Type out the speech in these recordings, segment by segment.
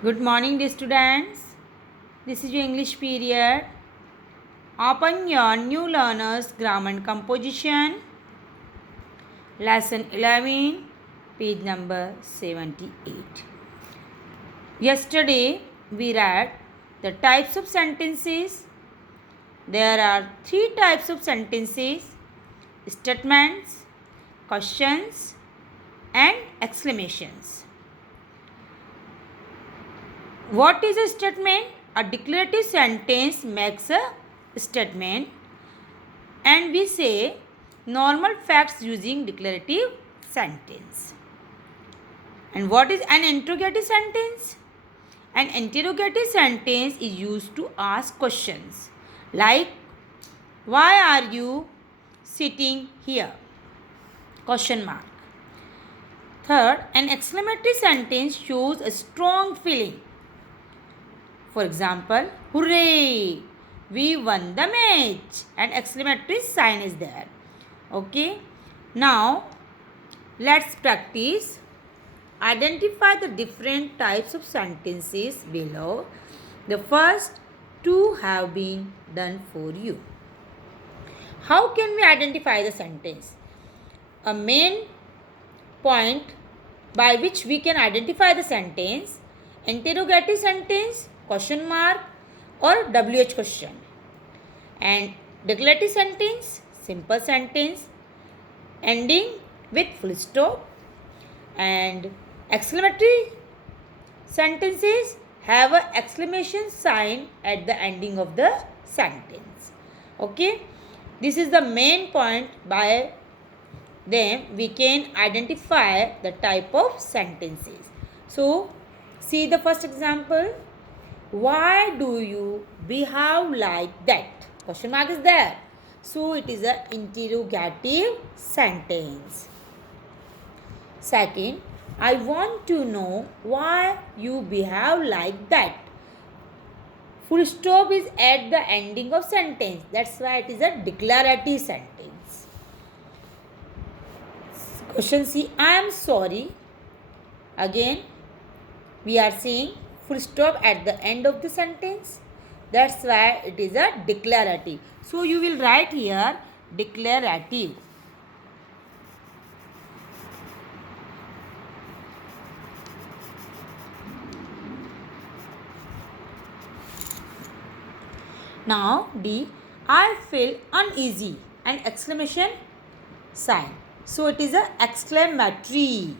Good morning, dear students. This is your English period. Open your new learners grammar and composition. Lesson 11, page number 78. Yesterday we read the types of sentences. There are three types of sentences: statements, questions, and exclamations. What is a statement? A declarative sentence makes a statement, and we say normal facts using declarative sentence. And what is an interrogative sentence? An interrogative sentence is used to ask questions like, why are you sitting here? Question mark. Third, an exclamatory sentence shows a strong feeling. For example, hooray! We won the match! An exclamatory sign is there. Okay. Now, let's practice. Identify the different types of sentences below. The first two have been done for you. How can we identify the sentence? A main point by which we can identify the sentence: interrogative sentence, question mark, or WH question. And declarative sentence, simple sentence ending with full stop. And exclamatory sentences have an exclamation sign at the ending of the sentence. Okay, this is the main point. By them we can identify the type of sentences. So see the first example. Why do you behave like that? Question mark is there. So it is an interrogative sentence. Second, I want to know why you behave like that. Full stop is at the ending of sentence. That's why it is a declarative sentence. Question C, I am sorry. Again, we are saying full stop at the end of the sentence. That's why it is a declarative. So you will write here declarative. Now D, I feel uneasy, an exclamation sign. So it is a exclamatory.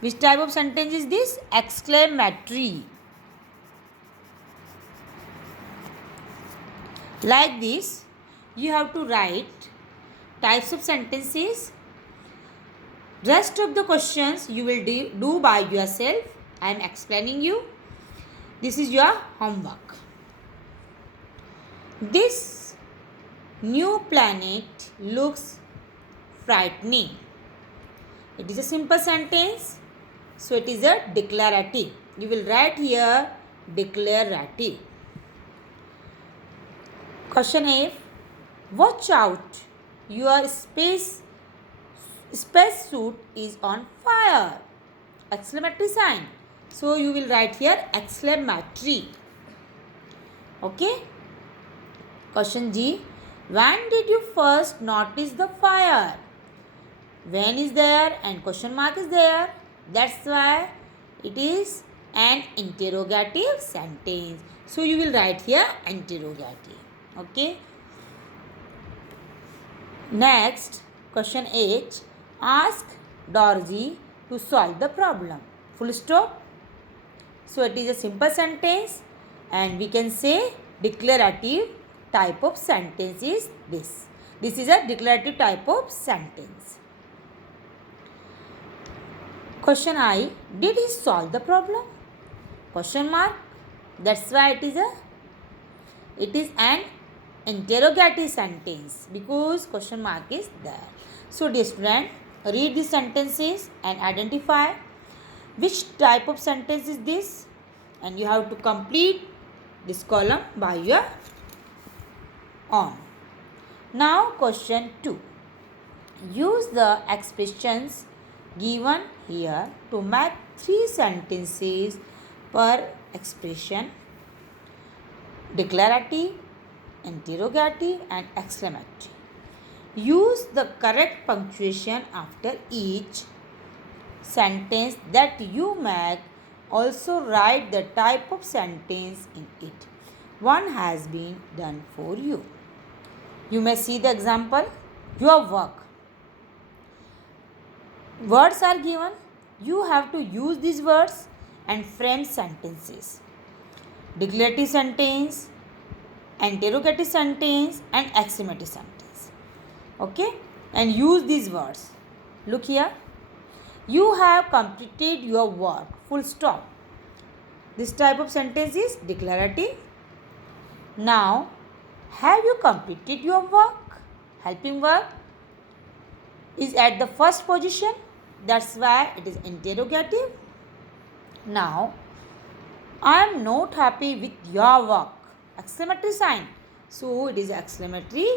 Which type of sentence is this? Exclamatory. Like this, you have to write types of sentences. Rest of the questions you will do by yourself. I am explaining you. This is your homework. This new planet looks frightening. It is a simple sentence. So it is a declarative. You will write here declarative. Question A. Watch out. Your space suit is on fire. Exclamatory sign. So you will write here exclamatory. Okay. Question G. When did you first notice the fire? When is there and question mark is there. That's why it is an interrogative sentence. So you will write here interrogative. Okay. Next, question H. Ask Dorji to solve the problem. Full stop. So it is a simple sentence, and we can say declarative type of sentence is this. This is a declarative type of sentence. Question I. Did he solve the problem? Question mark. That's why it is an interrogative sentence, because question mark is there. So dear student, read these sentences and identify which type of sentence is this, and you have to complete this column by your own. Now question 2. Use the expressions given here to make three sentences per expression, declarative, interrogative and exclamatory. Use the correct punctuation after each sentence that you make. Also write the type of sentence in it. One has been done for you. You may see the example. Your work. Words are given. You have to use these words and frame sentences. Declarative sentence, interrogative sentence and exclamative sentence. Okay, and use these words. Look here. You have completed your work. Full stop. This type of sentence is declarative. Now, have you completed your work? Helping verb is at the first position. That's why it is interrogative. Now, I am not happy with your work. Exclamatory sign. So, it is exclamatory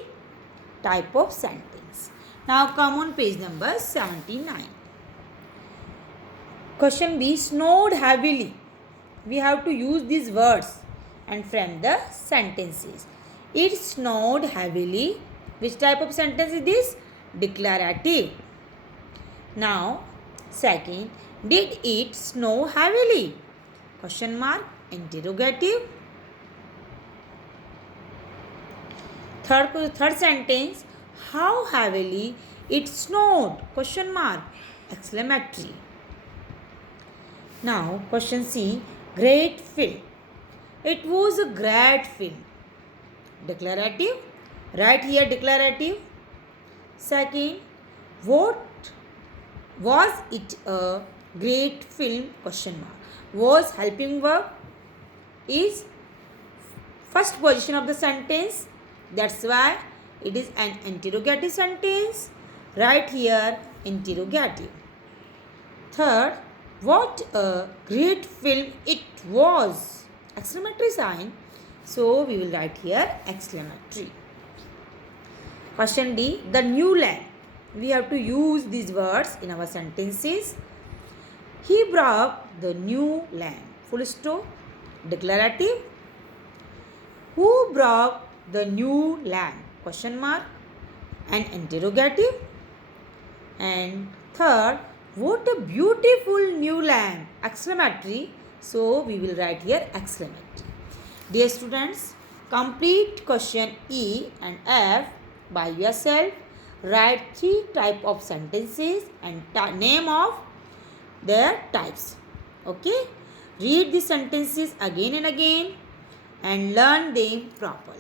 type of sentence. Now, come on page number 79. Question B. Snowed heavily. We have to use these words and frame the sentences. It snowed heavily. Which type of sentence is this? Declarative. Now, second. Did it snow heavily? Question mark. Interrogative. Third sentence. How heavily it snowed? Question mark. Exclamatory. Now, question C. Great film. It was a great film. Declarative. Right here declarative. Second, what was it a great film? Question mark. Was helping verb is first position of the sentence. That's why it is an interrogative sentence. Right here interrogative. Third, what a great film it was. Exclamatory sign. So, we will write here exclamatory. Question D. The new lamb. We have to use these words in our sentences. He brought the new lamb. Full stop. Declarative. Who brought the new lamb? Question mark. And interrogative. And third, what a beautiful new lamb. Exclamatory. So, we will write here exclamatory. Dear students, complete question E and F by yourself. Write 3 type of sentences and name of their types. Okay. Read the sentences again and again and learn them properly.